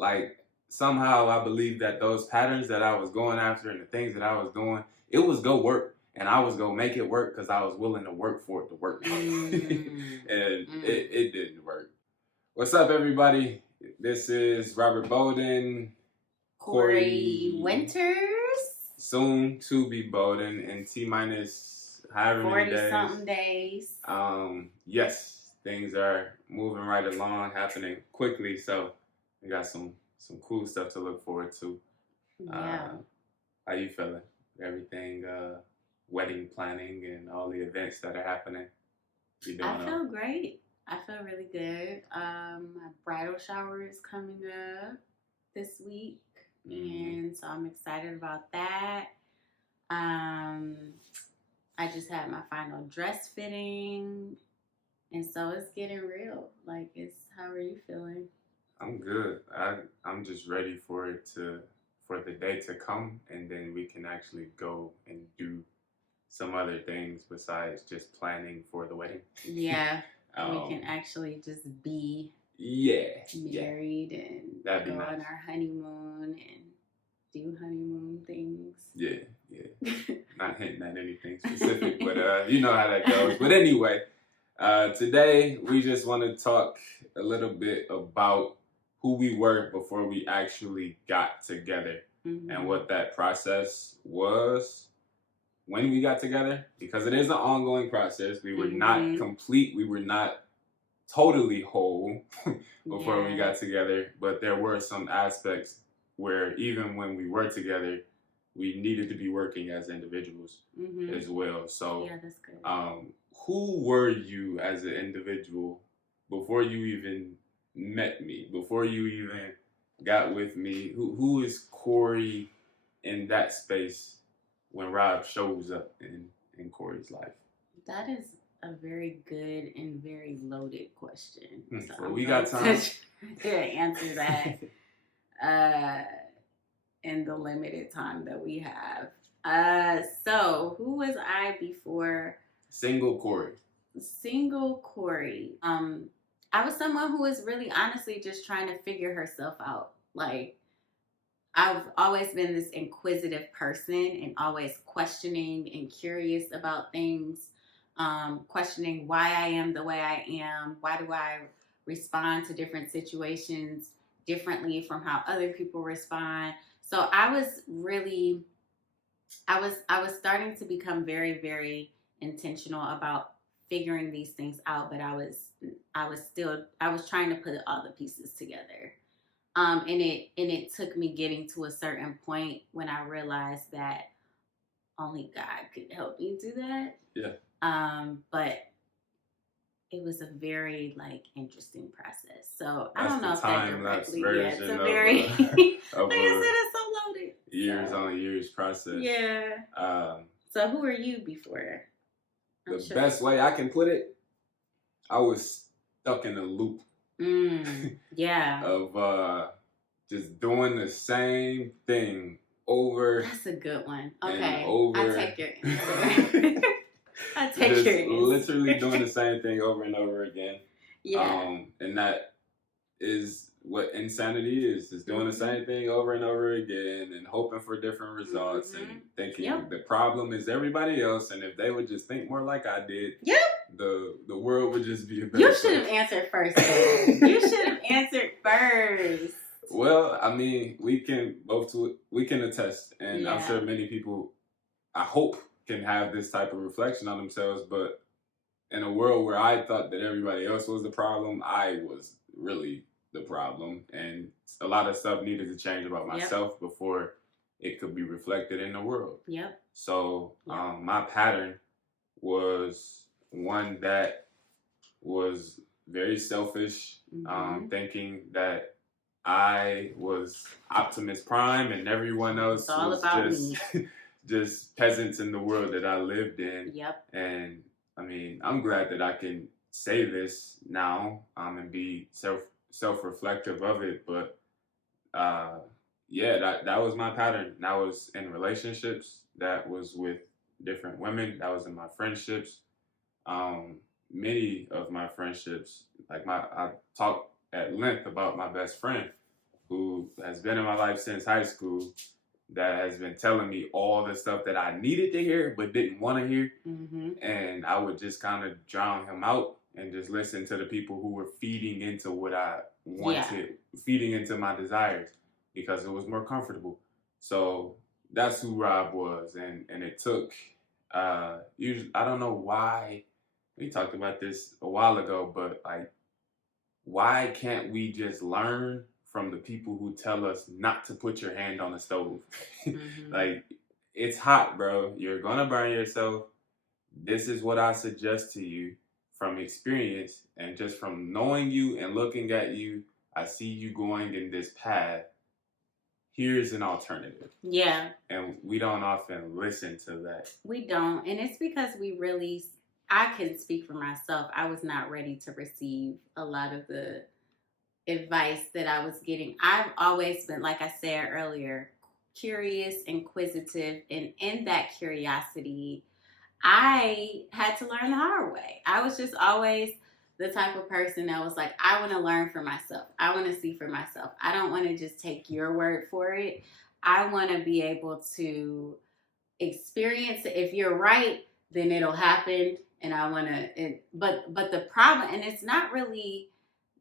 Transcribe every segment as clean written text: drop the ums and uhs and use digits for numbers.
like somehow I believe that those patterns that I was going after and the things that I was doing, it was go work. And I was going to make it work because I was willing to work for it to work. And it didn't work. What's up, everybody? This is Robert Bolden. Kori Winters. Soon to be Bolden in T-minus however many days. 40-something days. Yes, things are moving right along, happening quickly. So we got some cool stuff to look forward to. Yeah. How you feeling? Everything, wedding planning and all the events that are happening. You doing I feel great. I feel really good. My bridal shower is coming up this week. And so I'm excited about that. I just had my final dress fitting. And so it's getting real. Like, how are you feeling? I'm good. I'm just ready for the day to come, and then we can actually go and do some other things besides just planning for the wedding. Yeah. We can actually just be married and that'd be go nice. on our honeymoon and do honeymoon things. Yeah. Not hinting at anything specific, but you know how that goes. But anyway, today we just want to talk a little bit about who we were before we actually got together and what that process was when we got together, because it is an ongoing process. We were not complete. We were not totally whole before we got together, but there were some aspects where even when we were together, we needed to be working as individuals as well. So, that's good. Who were you as an individual before you even met me, before you even got with me? Who is Kori in that space when Rob shows up in Kori's life? That is a very good and very loaded question. So well, we got time to answer that in the limited time that we have. So who was I before? Single Kori. Single Kori. I was someone who was really honestly just trying to figure herself out. Like, I've always been this inquisitive person and always questioning and curious about things, questioning why I am the way I am. Why do I respond to different situations differently from how other people respond? So I was starting to become very, very intentional about figuring these things out, but I was trying to put all the pieces together. And it took me getting to a certain point when I realized that only God could help me do that. Yeah. But it was a very interesting process. So I don't know if that directly. Yeah, it's a very like I said, it's so loaded. Years on years process. Yeah. So who are you before? The best way I can put it, I was stuck in a loop. Yeah. Of just doing the same thing over. That's a good one. Okay. I take your answer. I take your answer. Literally doing the same thing over and over again. Yeah. And that is what insanity is. Just doing the same thing over and over again and hoping for different results and thinking the problem is everybody else, and if they would just think more like I did, the world would just be a better place. You should have answered first. You should have answered first. Well, I mean, we can attest, and I'm sure many people, I hope, can have this type of reflection on themselves, but in a world where I thought that everybody else was the problem, I was really the problem, and a lot of stuff needed to change about myself before it could be reflected in the world. So my pattern was one that was very selfish, thinking that I was Optimus Prime and everyone else was just peasants in the world that I lived in. And I mean, I'm glad that I can say this now and be self-reflective of it, but that was my pattern. That was in relationships, that was with different women, that was in my friendships. Many of my friendships, I talk at length about my best friend, who has been in my life since high school that has been telling me all the stuff that I needed to hear but didn't want to hear. And I would just kind of drown him out and just listen to the people who were feeding into what I wanted, feeding into my desires because it was more comfortable. So that's who Rob was. And it took, usually, I don't know why, we talked about this a while ago, but like, why can't we just learn from the people who tell us not to put your hand on the stove? Like, it's hot, bro. You're gonna burn yourself. This is what I suggest to you from experience and just from knowing you and looking at you. I see you going in this path. Here's an alternative. Yeah. And we don't often listen to that. We don't. And it's because I can speak for myself. I was not ready to receive a lot of the advice that I was getting. I've always been, like I said earlier, curious, inquisitive, and in that curiosity, I had to learn the hard way. I was just always the type of person that was like, I want to learn for myself. I want to see for myself. I don't want to just take your word for it. I want to be able to experience it. If you're right, then it'll happen. And I want to, but the problem, and it's not really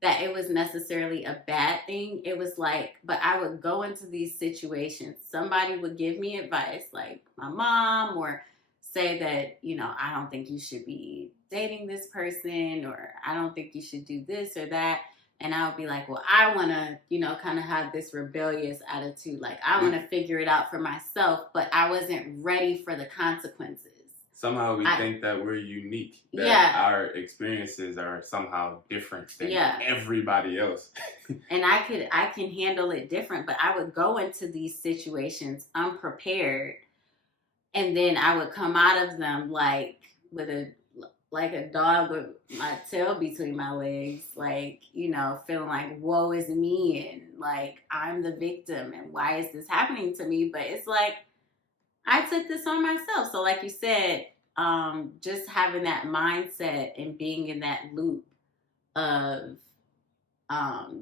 that it was necessarily a bad thing. It was like, but I would go into these situations. Somebody would give me advice, like my mom, or say that, you know, I don't think you should be dating this person, or I don't think you should do this or that. And I would be like, well, I want to, you know, kind of have this rebellious attitude. Like, I want to figure it out for myself, but I wasn't ready for the consequences. Somehow we think that we're unique, that our experiences are somehow different than everybody else. And I can handle it different, but I would go into these situations unprepared, and then I would come out of them like a dog with my tail between my legs, like, you know, feeling like, woe is me, and like, I'm the victim, and why is this happening to me? But it's like, I took this on myself. So like you said, just having that mindset and being in that loop of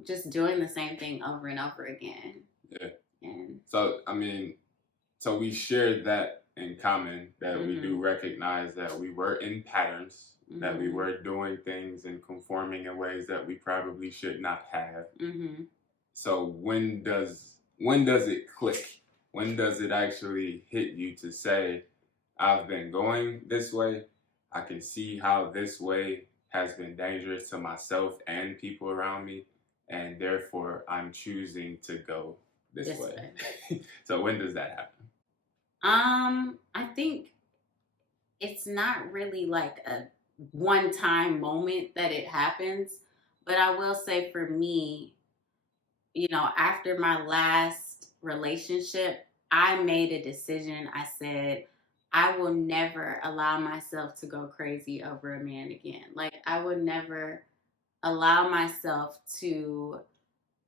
just doing the same thing over and over again. Yeah. And so, I mean, so we shared that in common, that we do recognize that we were in patterns, that we were doing things and conforming in ways that we probably should not have. So when does it click? When does it actually hit you to say, I've been going this way, I can see how this way has been dangerous to myself and people around me, and therefore I'm choosing to go this way. So when does that happen? I think it's not really like a one-time moment that it happens, but I will say for me, you know, after my last relationship, I made a decision. I said, I will never allow myself to go crazy over a man again. Like, I would never allow myself to,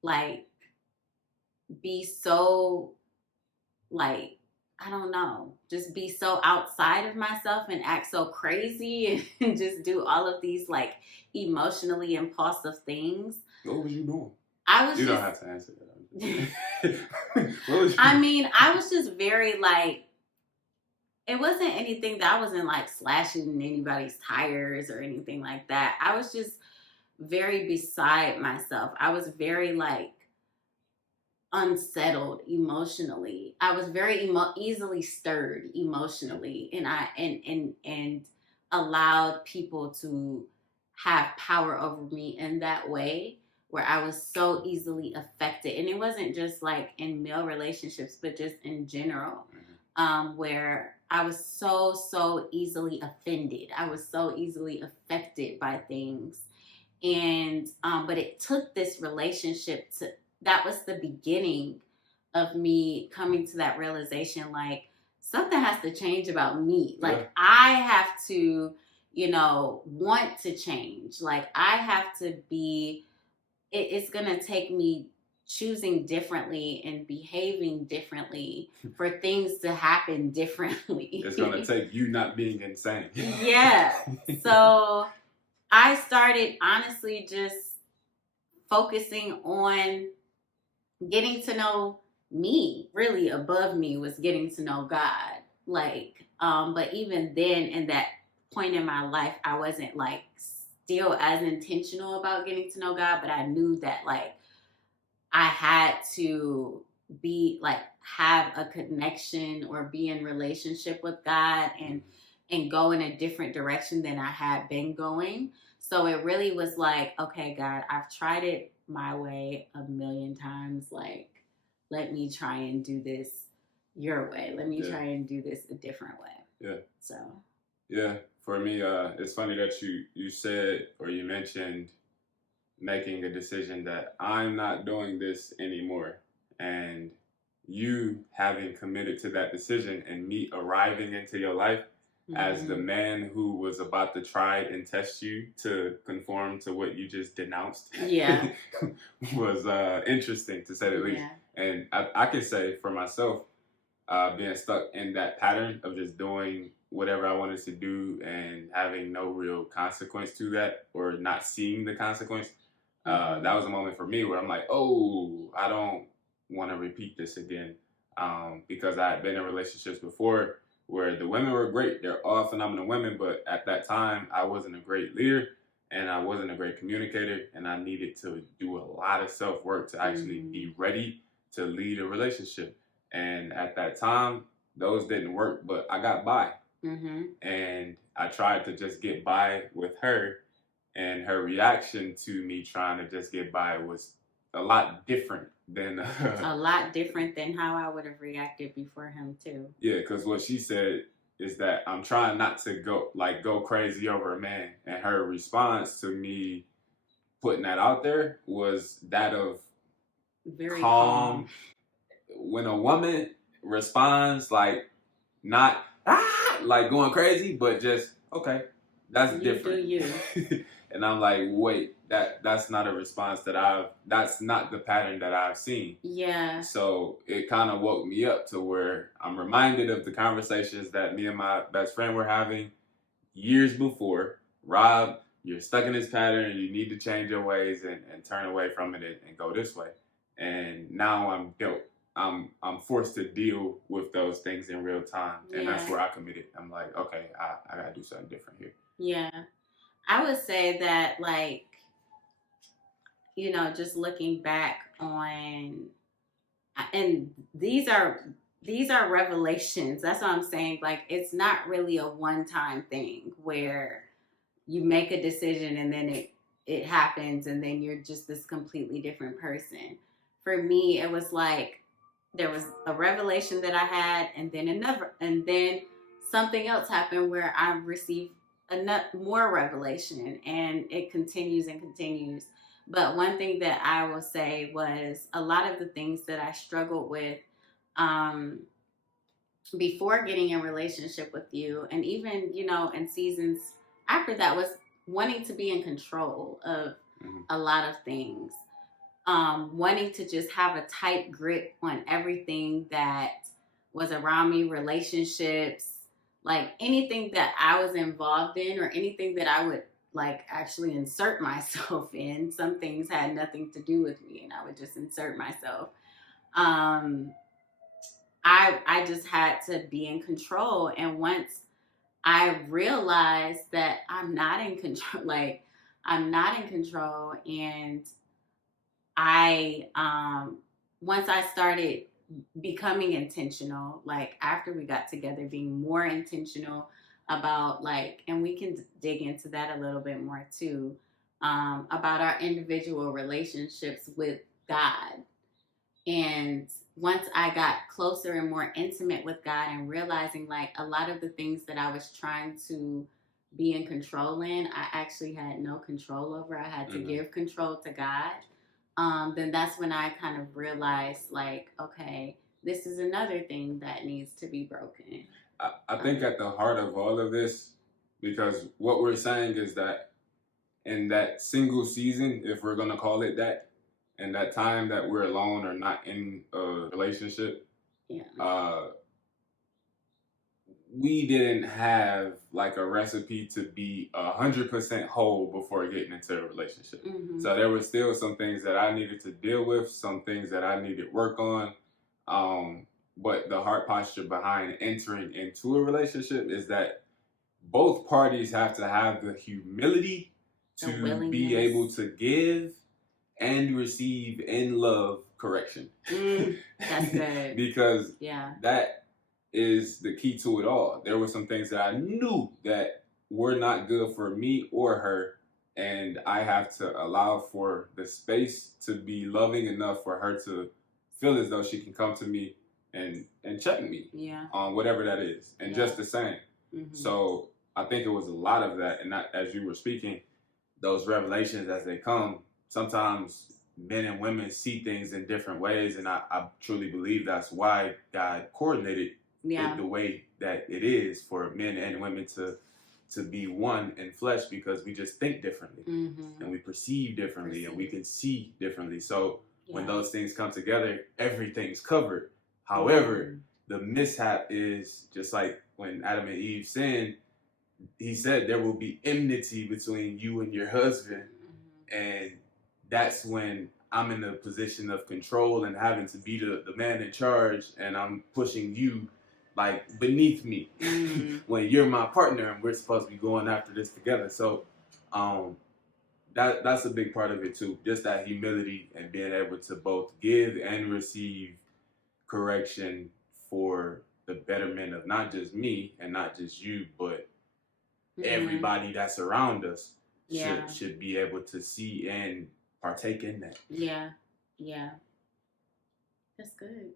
like, be so, like, I don't know, just be so outside of myself and act so crazy and just do all of these, like, emotionally impulsive things. What was you doing? You don't have to answer that. I mean, I was just very, like, it wasn't anything that I wasn't, like, slashing anybody's tires or anything like that. I was just very beside myself. I was very, like, unsettled emotionally. I was very easily stirred emotionally, and I allowed people to have power over me in that way, where I was so easily affected. And it wasn't just like in male relationships, but just in general, where I was so easily offended. I was so easily affected by things. And but it took this relationship that was the beginning of me coming to that realization, like, something has to change about me. Like, I have to, you know, want to change. Like, I have to be, it's going to take me choosing differently and behaving differently for things to happen differently. It's going to take you not being insane. Yeah. So I started honestly just focusing on getting to know me, really above me, was getting to know God. Like, but even then, in that point in my life, I wasn't like still as intentional about getting to know God, but I knew that like I had to be like have a connection or be in relationship with God and go in a different direction than I had been going. So it really was like, okay, God, I've tried it my way a million times. Like, let me try and do this your way. Let me try and do this a different way. Yeah. So. Yeah, for me, it's funny that you said or you mentioned making a decision that I'm not doing this anymore, and you having committed to that decision and me arriving into your life as the man who was about to try and test you to conform to what you just denounced. Yeah. Was interesting to say the least. And I can say for myself, being stuck in that pattern of just doing whatever I wanted to do and having no real consequence to that, or not seeing the consequence, that was a moment for me where I'm like, oh, I don't want to repeat this again, because I had been in relationships before where the women were great. They're all phenomenal women, but at that time, I wasn't a great leader and I wasn't a great communicator, and I needed to do a lot of self-work to actually be ready to lead a relationship. And at that time, those didn't work, but I got by. And I tried to just get by with her, and her reaction to me trying to just get by was a lot different than a lot different than how I would have reacted before him too. Yeah, because what she said is that I'm trying not to go crazy over a man, and her response to me putting that out there was that of very calm. When a woman responds like not like going crazy, but just okay, that's different. You do you. And I'm like, wait, that's not a response that's not the pattern that I've seen. Yeah. So it kind of woke me up to where I'm reminded of the conversations that me and my best friend were having years before. Rob, you're stuck in this pattern. You need to change your ways and turn away from it and go this way. And now I'm guilt. I'm forced to deal with those things in real time. And that's where I committed. I'm like, okay, I gotta do something different here. Yeah. I would say that, like, you know, just looking back on, and these are revelations. That's what I'm saying. Like, it's not really a one-time thing where you make a decision and then it happens and then you're just this completely different person. For me, it was like there was a revelation that I had, and then something else happened where I received more revelation, and it continues and continues. But one thing that I will say was a lot of the things that I struggled with before getting in relationship with you, and even, you know, in seasons after that, was wanting to be in control of a lot of things. Wanting to just have a tight grip on everything that was around me, relationships, like anything that I was involved in or anything that I would like actually insert myself in. Some things had nothing to do with me and I would just insert myself. I just had to be in control. And once I realized that I'm not in control, like I'm not in control, and once I started becoming intentional, like after we got together, being more intentional about like, and we can dig into that a little bit more too, about our individual relationships with God. And once I got closer and more intimate with God and realizing like a lot of the things that I was trying to be in control in, I actually had no control over. I had to give control to God. Then that's when I kind of realized, like, okay, this is another thing that needs to be broken. I think at the heart of all of this, because what we're saying is that in that single season, if we're going to call it that, and that time that we're alone or not in a relationship, we didn't have like a recipe to be 100% whole before getting into a relationship. Mm-hmm. So there were still some things that I needed to deal with, some things that I needed work on. But the heart posture behind entering into a relationship is that both parties have to have the humility to be able to give and receive in love correction. That's good. Because that is the key to it all. There were some things that I knew that were not good for me or her, and I have to allow for the space to be loving enough for her to feel as though she can come to me and check me on whatever that is, and just the same. Mm-hmm. So I think it was a lot of that, and as you were speaking, those revelations as they come, sometimes men and women see things in different ways, and I truly believe that's why God coordinated it the way that it is for men and women to be one in flesh, because we just think differently, and we perceive differently, and we can see differently. So when those things come together, everything's covered. However, the mishap is just like when Adam and Eve sinned. He said there will be enmity between you and your husband, and that's when I'm in a position of control and having to be the man in charge, and I'm pushing you like beneath me when you're my partner and we're supposed to be going after this together. So that's a big part of it too, just that humility and being able to both give and receive correction for the betterment of not just me and not just you, but everybody that's around us should be able to see and partake in that. Yeah. That's good.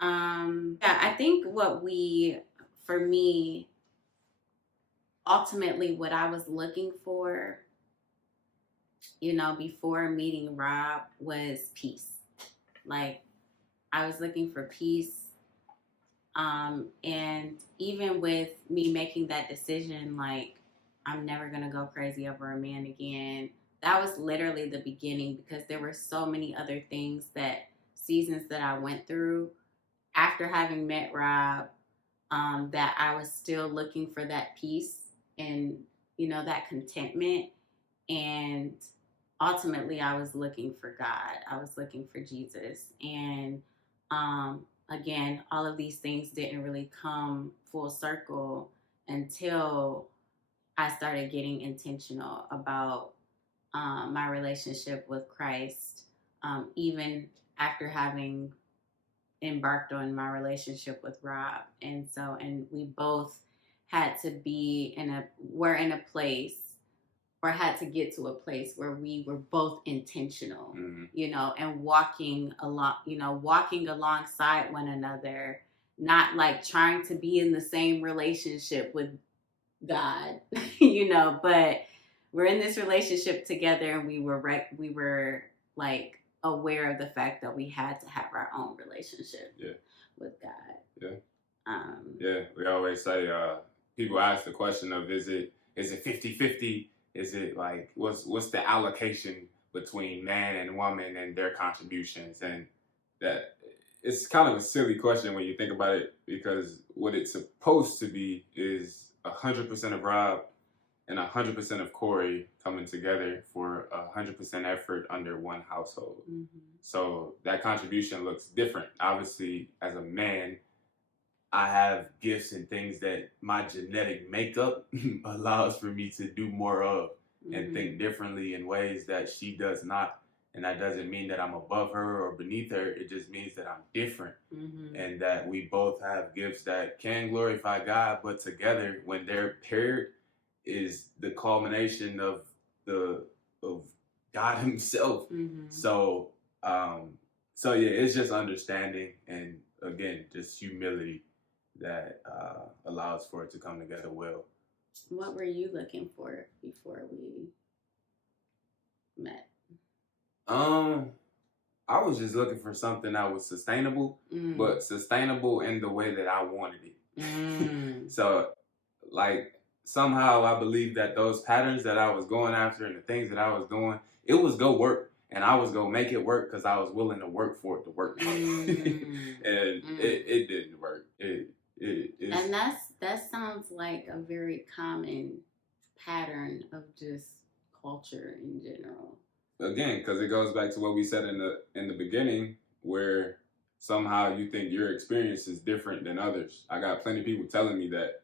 I think for me, ultimately what I was looking for, before meeting Rob, was peace. Like, I was looking for peace. And even with me making that decision, like, I'm never going to go crazy over a man again, that was literally the beginning, because there were so many other seasons that I went through after having met Rob, that I was still looking for that peace and, that contentment. And ultimately, I was looking for God. I was looking for Jesus. And again, all of these things didn't really come full circle until I started getting intentional about my relationship with Christ, even after having embarked on my relationship with Rob. And we both had to had to get to a place where we were both intentional, and walking alongside one another, not like trying to be in the same relationship with God, but we're in this relationship together, and we were like aware of the fact that we had to have our own relationship with God. We always say, people ask the question of, is it 50-50? Is it like, what's the allocation between man and woman and their contributions? And that it's kind of a silly question when you think about it, because what it's supposed to be is 100% of Rob and 100% of Kori coming together for 100% effort under one household. So that contribution looks different. Obviously, as a man, I have gifts and things that my genetic makeup allows for me to do more of and think differently in ways that she does not. And that doesn't mean that I'm above her or beneath her. It just means that I'm different, and that we both have gifts that can glorify God, but together, when they're paired, is the culmination of God Himself. So it's just understanding, and again, just humility that allows for it to come together well. What were you looking for before we met? I was just looking for something that was sustainable, but sustainable in the way that I wanted it. So, like, somehow I believe that those patterns that I was going after and the things that I was doing, it was go work. And I was going to make it work because I was willing to work for it to work. And it didn't work. It it is. And that sounds like a very common pattern of just culture in general. Again, because it goes back to what we said in the beginning, where somehow you think your experience is different than others. I got plenty of people telling me that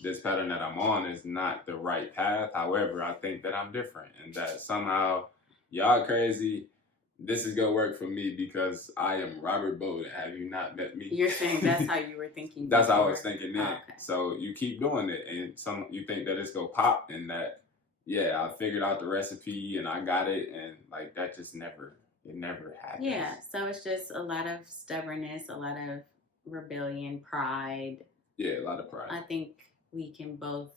this pattern that I'm on is not the right path. However, I think that I'm different and that somehow y'all crazy. This is gonna work for me because I am Robert Bolden. Have you not met me? You're saying that's how you were thinking. That's how I was thinking then. Oh, okay. So you keep doing it, and you think that it's gonna pop, and that I figured out the recipe and I got it, and like that just never happens. Yeah. So it's just a lot of stubbornness, a lot of rebellion, pride. Yeah, a lot of pride. I think we can both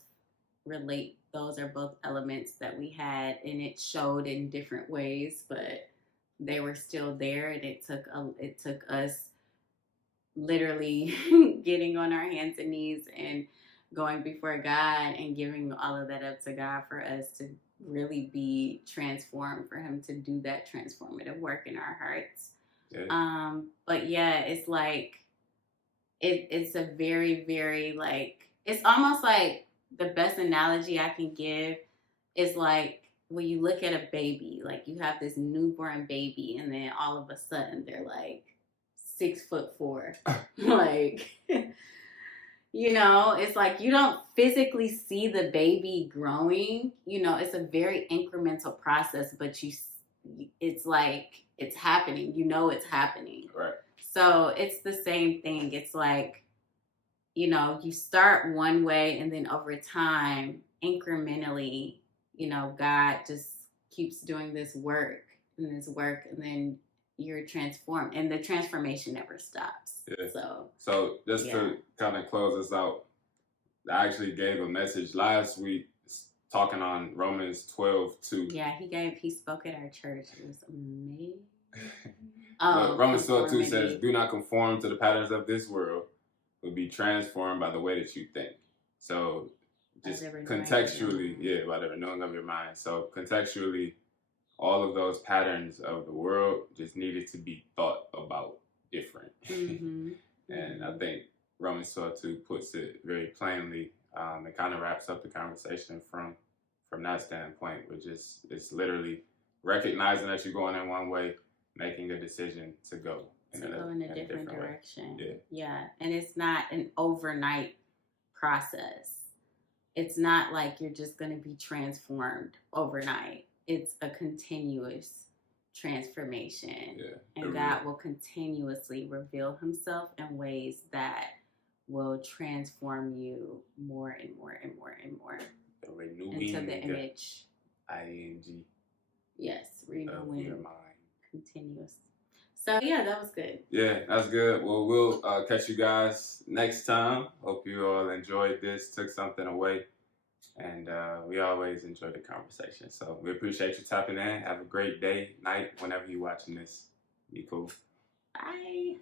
relate. Those are both elements that we had, and it showed in different ways, but they were still there, and it took us literally getting on our hands and knees and going before God and giving all of that up to God for us to really be transformed, for Him to do that transformative work in our hearts. Yeah. But yeah, it's like it's a very, very like, it's almost like the best analogy I can give is like when you look at a baby, like you have this newborn baby, and then all of a sudden they're like 6'4", like, you know, it's like you don't physically see the baby growing. You know, it's a very incremental process, but it's like it's happening. You know, it's happening. Right. So it's the same thing. It's like, you know, you start one way, and then over time, incrementally, you know, God just keeps doing this work, and then you're transformed, and the transformation never stops. Yeah. So just to kind of close us out, I actually gave a message last week talking on Romans 12:2. Yeah, he spoke at our church. It was amazing. Romans 12:2 says, "Do not conform to the patterns of this world, but be transformed by the way that you think." So just contextually, by the renewing of your mind. So contextually, all of those patterns of the world just needed to be thought about different. Mm-hmm. And I think Romans 12:2 puts it very plainly. It kind of wraps up the conversation from that standpoint, which is it's literally recognizing that you're going in one way, making a decision to go in a different direction. Yeah. And it's not an overnight process. It's not like you're just going to be transformed overnight. It's a continuous transformation. Yeah, and God will continuously reveal Himself in ways that will transform you more and more and more and more into the image. ING. Yes, renewing your mind. Continuous. So yeah, that was good. Yeah, that's good. Well, we'll catch you guys next time. Hope you all enjoyed this, took something away. And we always enjoy the conversation. So we appreciate you tapping in. Have a great day, night, whenever you're watching this. Be cool. Bye.